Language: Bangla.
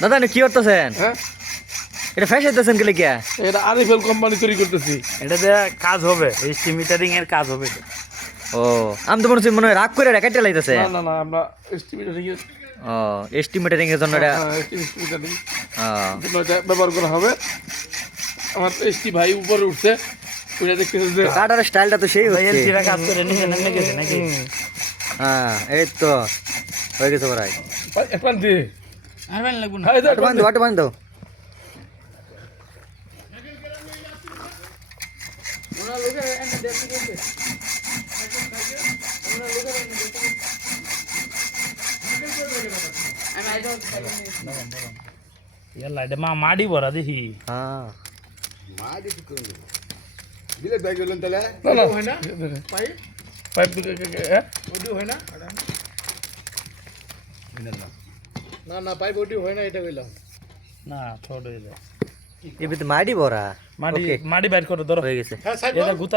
দাদা কি করতেছেন? হ্যাঁ এটা ফ্যাশাইতেছেন কি লিখে? এটা আরএফএল কোম্পানি তৈরি করতেছি। এটা দিয়ে কাজ হবে, এস্টিমেটারিং এর কাজ হবে। ও আমি তো মনে হয় রাগ করে রেখাইতে লাইতেছে। না না না আমরা এস্টিমেটারিং এর ও এস্টিমেটারিং এর জন্য এটা এস্টিমেটারিং জন্য এটা ব্যবহার করা হবে। আমার তো এসটি ভাই উপরে উঠছে, ওটা দেখতেছে যে কাটার স্টাইলটা তো সেই হচ্ছে। এলজিরা কাজ করে নিচে নামে গেছে নাকি? হ্যাঁ এই তো হয়ে গেছে ভাই। একবার দিয়ে আর ভালো লাগবে না। আট বান্ধ ইয়াল্লা এটা মাডি ভরা দেখি। হ্যাঁ দিলে ব্যাগ গেলেন তাহলে না না হয় না পাইপ পাইপ হ্যাঁ ওটি হয় না না না পাইপ ওটি হয় না এটা কইলাম না ছোট হয়ে যায়। এবিতে মাটি ভরা। মাটি Okay. মাটি বাইর করে ধরো হয়ে গেছে। হ্যাঁ সাইড এটা গুতা